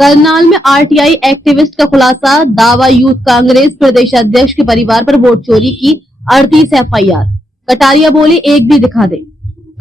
करनाल में RTI activist का खुलासा, दावा यूथ कांग्रेस प्रदेश अध्यक्ष के परिवार पर वोट चोरी की 38 एफआईआर। कटारिया बोले एक भी दिखा दे।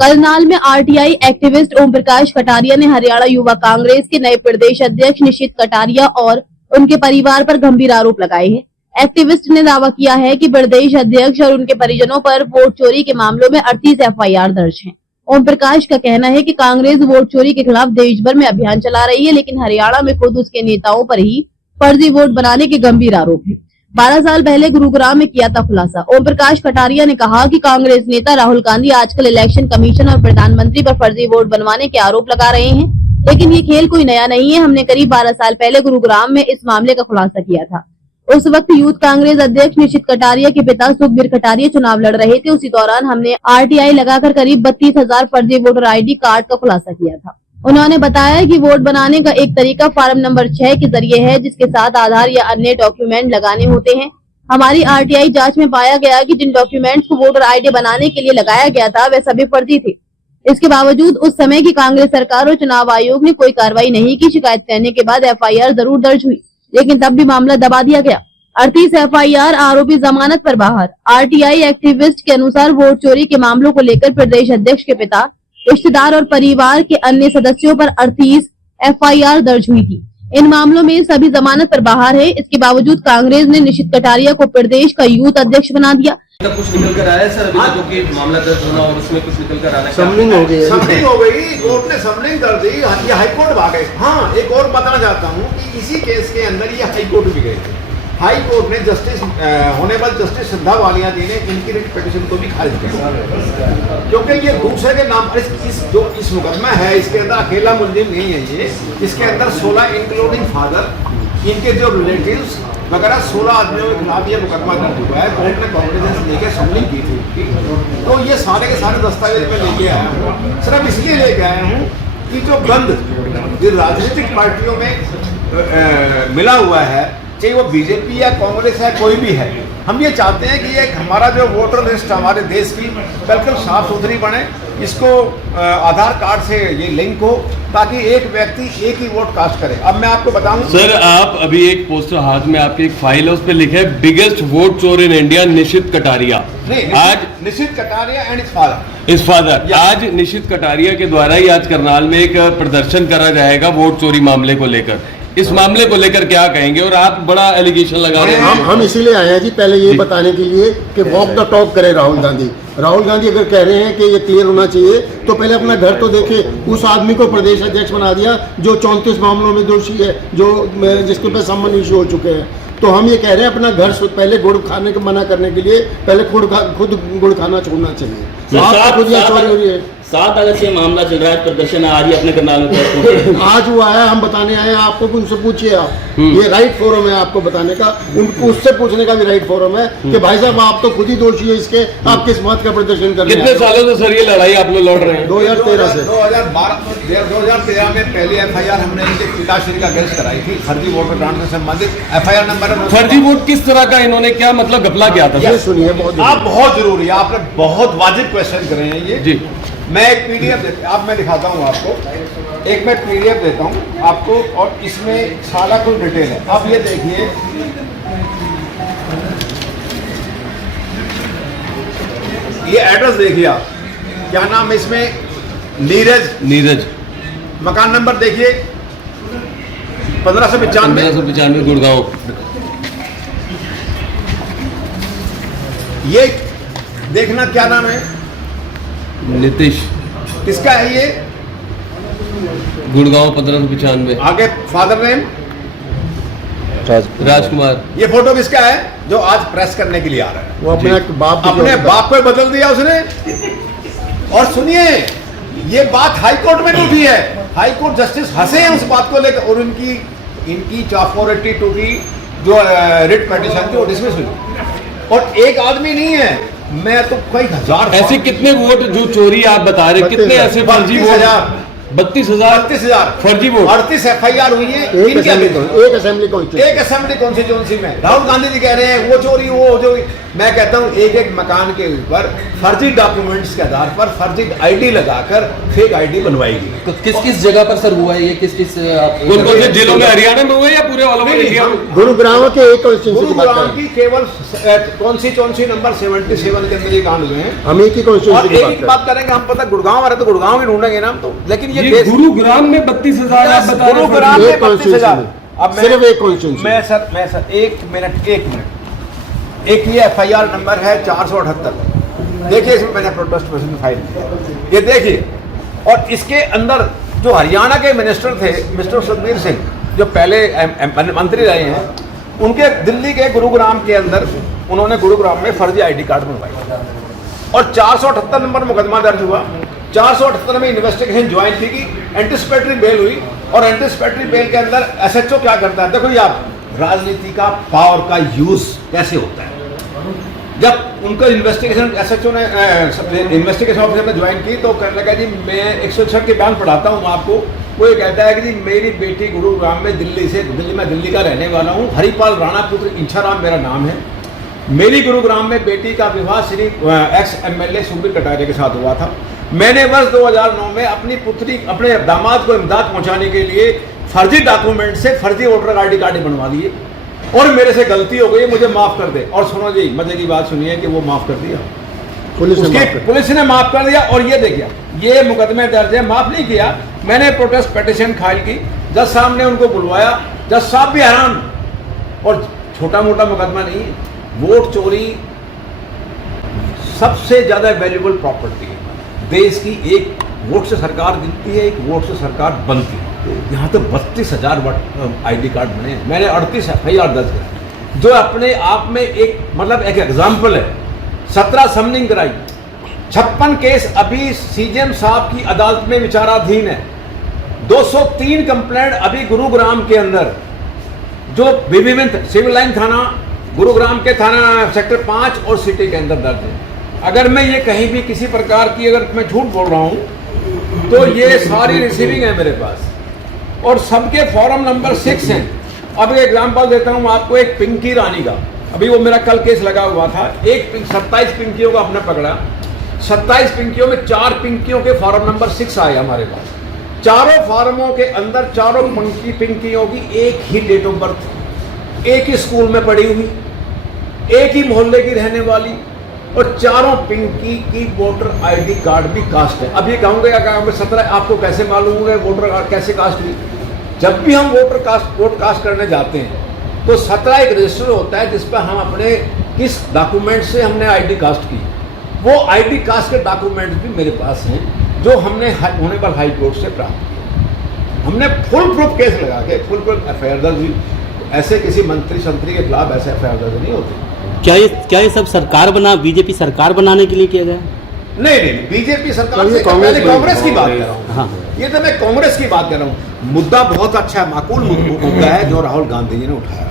करनाल में आरटीआई एक्टिविस्ट ओम प्रकाश कटारिया ने हरियाणा युवा कांग्रेस के नए प्रदेश अध्यक्ष निशित कटारिया और उनके परिवार पर गंभीर आरोप लगाए हैं। एक्टिविस्ट ने दावा किया है कि प्रदेश अध्यक्ष और उनके परिजनों पर वोट चोरी के मामलों में 38 एफआईआर दर्ज हैं। ओम प्रकाश का कहना है कि कांग्रेस वोट चोरी के खिलाफ देश भर में अभियान चला रही है, लेकिन हरियाणा में खुद उसके नेताओं पर ही फर्जी वोट बनाने के गंभीर आरोप हैं। 12 साल पहले गुरुग्राम में किया था खुलासा। ओम प्रकाश कटारिया ने कहा कि कांग्रेस नेता राहुल गांधी आजकल इलेक्शन कमीशन और प्रधानमंत्री पर फर्जी वोट बनवाने के आरोप लगा रहे हैं, लेकिन ये खेल कोई नया नहीं है। हमने करीब 12 साल पहले गुरुग्राम में इस मामले का खुलासा किया था। उस वक्त यूथ कांग्रेस अध्यक्ष निशित कटारिया के पिता सुखबीर कटारिया चुनाव लड़ रहे थे। उसी दौरान हमने आरटीआई लगाकर करीब 32,000 फर्जी वोटर आईडी कार्ड का खुलासा किया था। उन्होंने बताया कि वोट बनाने का एक तरीका फार्म नंबर 6 के जरिए है, जिसके साथ आधार या अन्य डॉक्यूमेंट लगाने होते हैं। हमारी आरटीआई जांच में पाया गया कि जिन डॉक्यूमेंट्स को वोटर आईडी बनाने के लिए लगाया गया था वे सभी फर्जी थे। इसके बावजूद उस समय की कांग्रेस सरकार और चुनाव आयोग ने कोई कार्रवाई नहीं की। शिकायत करने के बाद एफआईआर जरूर दर्ज हुई, लेकिन तब भी मामला दबा दिया गया। 38 एफआईआर, आरोपी जमानत पर बाहर। आरटीआई एक्टिविस्ट के अनुसार वोट चोरी के मामलों को लेकर प्रदेश अध्यक्ष के पिता, रिश्तेदार और परिवार के अन्य सदस्यों पर 38 एफआईआर दर्ज हुई थी। इन मामलों में सभी जमानत पर बाहर है। इसके बावजूद कांग्रेस ने निशित कटारिया को प्रदेश का यूथ अध्यक्ष बना दिया। कुछ निकल कर आया सर, अभी तक कि मामला दर्ज होना और उसमें कुछ निकल कर आना, समलिंग हो गई, समलिंग हो गई, कोर्ट ने समलिंग कर दी, ये हाईकोर्ट भाग गए। हाँ, एक और बताना चाहता हूँ कि इसी केस के अंदर ये हाईकोर्ट भी गए थे। हाई कोर्ट ने जस्टिस ऑनरेबल जस्टिस श्रद्धा वालिया जी ने इनकी रिट पिटीशन को भी खारिज कर दिया, क्योंकि ये दूसरे के नाम पर इस मुकदमा है, इसके अंदर अकेला मुलजिम नहीं है ये। इसके अंदर 16 इंक्लूडिंग फादर, इनके जो रिलेटिव्स वगैरह 16 आदमियों के खिलाफ ये मुकदमा दर्ज हुआ है। कोर्ट ने कॉन्फिडेंस लेके समलिंग की थी, तो ये सारे के सारे दस्तावेज में लेके आया हूँ। सिर्फ इसलिए लेके आया हूँ कि जो गंद जो राजनीतिक पार्टियों में मिला हुआ है, चाहे वो बीजेपी या कांग्रेस है, कोई भी है, हम ये चाहते हैं कि ये हमारा जो वोटर लिस्ट हमारे देश की बिल्कुल साफ सुथरी बने। इसको आधार कार्ड से ये लिंक हो, ताकि एक व्यक्ति एक ही वोट कास्ट करे। अब मैं आपको बताऊं सर, आप अभी एक पोस्टर हाथ में आपके एक फाइल है, उस पर लिखा है बिगेस्ट वोट चोर इन इंडिया निशित कटारिया। आज निशित कटारिया एंड इस फादर आज निशित कटारिया के द्वारा ही आज करनाल में एक प्रदर्शन करा जाएगा वोट चोरी मामले को लेकर। इस मामले को लेकर क्या कहेंगे? और आप बड़ा एलिगेशन लगा रहे हैं। हम इसीलिए आए हैं जी, पहले ये बताने के लिए कि वॉक द टॉक करे राहुल गांधी। राहुल गांधी अगर कह रहे हैं कि ये क्लियर होना चाहिए, तो पहले अपना घर तो देखे। उस आदमी को प्रदेश अध्यक्ष बना दिया जो 34 मामलों में दोषी है, जो जिसके ऊपर समन इशू हो चुके हैं। तो हम ये कह रहे हैं अपना घर पहले गुड़ खाने को मना करने के लिए पहले खुद गुड़ खाना छोड़ना चाहिए। खुद ये चोरी हो रही है। 7 अगस्त से मामला चल रहा है, प्रदर्शन आ रही है अपने करनाल में। आज हुआ है, हम बताने आए हैं आपको, उनसे पूछिए आप। ये राइट फोरम है आपको बताने का, उनको उससे पूछने का भी राइट फोरम है कि भाई साहब आप तो खुद ही दोषी है इसके, आप किस बात का प्रदर्शन कर रहे हैं? कितने सालों से सर ये लड़ाई आप लोग लड़ रहे हैं? 2013 से। 2013 में पहली एफआईआर हमने इनके पिताश्री का अगेंस्ट कराई थी, फर्जी वोटर ग्रांट से संबंधित। एफआईआर नंबर फर्जी वोट किस तरह का इन्होंने क्या मतलब घपला किया था? सुनिए, बहुत जरूरी है, आपने बहुत वाजिब क्वेश्चन करे हैं ये जी। मैं एक पीडीएफ अब मैं दिखाता हूँ आपको, एक मैं पीडीएफ देता हूँ आपको, और इसमें सारा कुछ डिटेल है। आप ये देखिए, ये एड्रेस देखिए आप, क्या नाम है इसमें? नीरज। मकान नंबर देखिए 1595 गुड़गांव। ये देखना क्या नाम है? नीतीश। किसका है ये? गुड़गांव 1595। आगे फादर नेम राजकुमार। ये फोटो किसका है जो आज प्रेस करने के लिए आ रहा है? वो अपने बाप को बदल दिया उसने। और सुनिए, ये बात हाई कोर्ट में उठी है, हाई कोर्ट जस्टिस हंसे हैं उस बात को लेकर, और इनकी अथॉरिटी टू बी जो रिट पिटीशन थी वो डिसमिस हुई। और एक आदमी नहीं है, मैं तो कई हजार। ऐसे कितने वोट जो चोरी आप बता रहे, कितने ऐसे फर्जी वोट? 32,000 फर्जी वोट। 38 एफआईआर हुई है एक असेंबली कॉन्स्टिट्यूंसी में। राहुल गांधी जी कह रहे हैं वो चोरी, वो चोरी। मैं कहता हूँ एक एक मकान के ऊपर फर्जी डॉक्यूमेंट्स के आधार पर फर्जी आईडी लगाकर फेक आईडी बनवाई गई। तो किस किस जगह पर सर हुआ है ये, किस किस कौन कौन से जिलों में, हरियाणा में हुए या पूरे ऑल ओवर इंडिया में? गुरुग्राम के एक कॉन्स्टिट्यूंसी की बात गुरुग्राम करें, की केवल कौन सी नंबर 77 के अंदर ये कांड हुए हैं। हम एक ही और कॉन्स्टिट्यूंसी एक की ही बात करेंगे, हम पता गुड़गांव आ रहे तो गुड़गांव ही ढूंढेंगे ना हम तो, लेकिन ये देश गुरुग्राम में 32,000 आप बता रहे हैं। गुरुग्राम में एक 32,000। अब मैं सिर्फ एक कॉन्स्टिट्यूंसी। मैं सर एक मिनट एक ये FIR नंबर है 478। देखिए इसमें मैंने प्रोटेस्ट में फाइल किया, ये देखिए। और इसके अंदर जो हरियाणा के मिनिस्टर थे मिस्टर सुखबीर सिंह, जो पहले मंत्री रहे हैं, उनके दिल्ली के गुरुग्राम के अंदर उन्होंने गुरुग्राम में फर्जी ID कार्ड बनवाए और 478 नंबर मुकदमा दर्ज हुआ। 478 में इन्वेस्टिगेशन ज्वाइन की, एंटिसिपेटरी बेल हुई और एंटिसिपेटरी बेल के अंदर SHO क्या करता है, देखो ये आप राजनीति का पावर का यूज कैसे होता है। जब उनका इन्वेस्टिगेशन SHO ने इन्वेस्टिगेशन ऑफिसर ने ज्वाइन की तो कहने लगा जी मैं 161 के बयान पढ़ाता हूँ आपको। वो ये कहता है कि जी मेरी बेटी गुरुग्राम में दिल्ली का रहने वाला हूँ, हरिपाल राणा पुत्र इंछाराम मेरा नाम है। मेरी गुरुग्राम में बेटी का विवाह श्री एक्स MLA सुखबीर कटारिया के साथ हुआ था। मैंने वर्ष 2009 में अपने दामाद को इमदाद पहुंचाने के लिए फर्जी डॉक्यूमेंट से फर्जी वोटर ID कार्ड बनवा दिए और मेरे से गलती हो गई, मुझे माफ कर दे। और सुनो जी, मजे की बात सुनिए कि वो माफ कर दिया, पुलिस ने माफ कर दिया। और ये देखिए ये मुकदमे दर्ज है, माफ नहीं किया। मैंने प्रोटेस्ट पिटीशन फाइल की, जज साहब ने उनको बुलवाया, जज साहब भी हैरान। और छोटा मोटा मुकदमा नहीं, वोट चोरी सबसे ज्यादा वैल्यूबल प्रॉपर्टी है देश की। एक वोट से सरकार गिनती है, एक वोट से सरकार बनती है। यहाँ तो 32,000 ID कार्ड बने। मैंने 38 FIR दर्ज किया, जो अपने आप में एक मतलब एक एग्जाम्पल है। 17 समनिंग कराई, 56 केस अभी CJM साहब की अदालत में विचाराधीन है। 203 कंप्लेंट अभी गुरुग्राम के अंदर, जो विभिन्न सिविल लाइन थाना गुरुग्राम के थाना सेक्टर 5 और सिटी के अंदर दर्ज है। अगर मैं ये कहीं भी किसी प्रकार की अगर मैं झूठ बोल रहा हूँ तो ये सारी रिसीविंग है मेरे पास और सबके फॉर्म नंबर 6 हैं। अब एक एग्जांपल देता हूँ आपको, एक पिंकी रानी का, अभी वो मेरा कल केस लगा हुआ था। 27 पिंकियों का आपने पकड़ा, 27 पिंकियों में 4 पिंकियों के फॉर्म नंबर 6 आए हमारे पास। चारों फॉर्मों के अंदर चारों पिंकियों की एक ही डेट ऑफ बर्थ, एक ही स्कूल में पढ़ी हुई, एक ही मोहल्ले की रहने वाली और चारों पिंकी की वोटर ID कार्ड भी कास्ट है। अब ये कहूँगा अगर 17 आपको कैसे मालूम होगा वोटर कार्ड कैसे कास्ट हुई? जब भी हम वोट कास्ट करने जाते हैं तो 17 एक रजिस्टर होता है जिस पर हम अपने किस डॉक्यूमेंट से हमने ID कास्ट की, वो ID कास्ट के डॉक्यूमेंट भी मेरे पास हैं जो हमने ऑनरेबल हाई कोर्ट से प्राप्त किए। हमने फुल प्रूफ केस लगा के फुल प्रूफ FIR दर्ज हुई। ऐसे किसी मंत्री संतरी के खिलाफ ऐसे FIR दर्ज नहीं होते। क्या ये सब सरकार बीजेपी सरकार बनाने के लिए किया गया? नहीं, बीजेपी सरकार से पहले कांग्रेस की बात कर रहा हूँ। हाँ। ये तो मैं कांग्रेस की बात कर रहा हूँ। मुद्दा बहुत अच्छा है, माकूल मुद्दा है जो राहुल गांधी जी ने उठाया।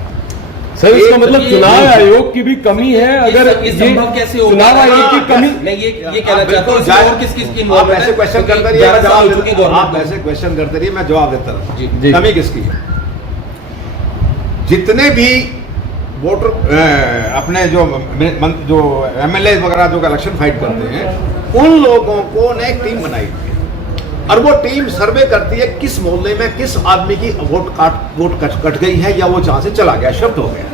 सर इसका मतलब चुनाव आयोग की भी कमी है। अगर ये संभव कैसे होगा? चुनाव आयोग की कमी, मैं ये कहना चाहता हूँ और किस की आप ऐसे क्वेश्चन करते रहिए, मैं जवाब देता हूं। आप ऐसे क्वेश्चन करते रहिए, मैं जवाब देता रहूं। कमी किसकी है? जितने भी वोटर अपने जो MLA वगैरह जो इलेक्शन फाइट करते हैं उन लोगों को ने एक टीम बनाई है और वो टीम सर्वे करती है किस मोहल्ले में किस आदमी की वोट कट गई है या वो जहां से चला गया, शिफ्ट हो गया,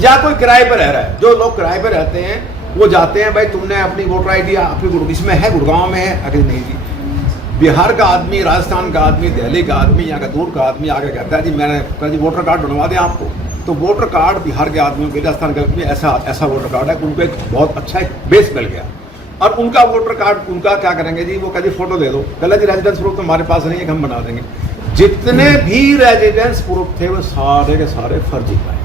या कोई किराए पर रह रहा है। जो लोग किराए पर रहते हैं वो जाते हैं, भाई तुमने अपनी वोटर ID अपनी इसमें है, गुड़गांव में है, अगर नहीं जी बिहार का आदमी, राजस्थान का आदमी, दिल्ली का आदमी, यहाँ का दूर का आदमी आगे कहता है जी मैंने जी वोटर कार्ड बनवा दें आपको। तो वोटर कार्ड बिहार के आदमियों के, राजस्थान के आदमी ऐसा वोटर कार्ड है, उनको एक बहुत अच्छा एक बेस मिल गया। और उनका वोटर कार्ड उनका क्या करेंगे जी, वो कह जी फोटो दे दो, कल जी रेजिडेंस प्रूफ तो हमारे पास नहीं है, हम बना देंगे। जितने भी रेजिडेंस प्रूफ थे वो सारे के सारे फर्जी पाए।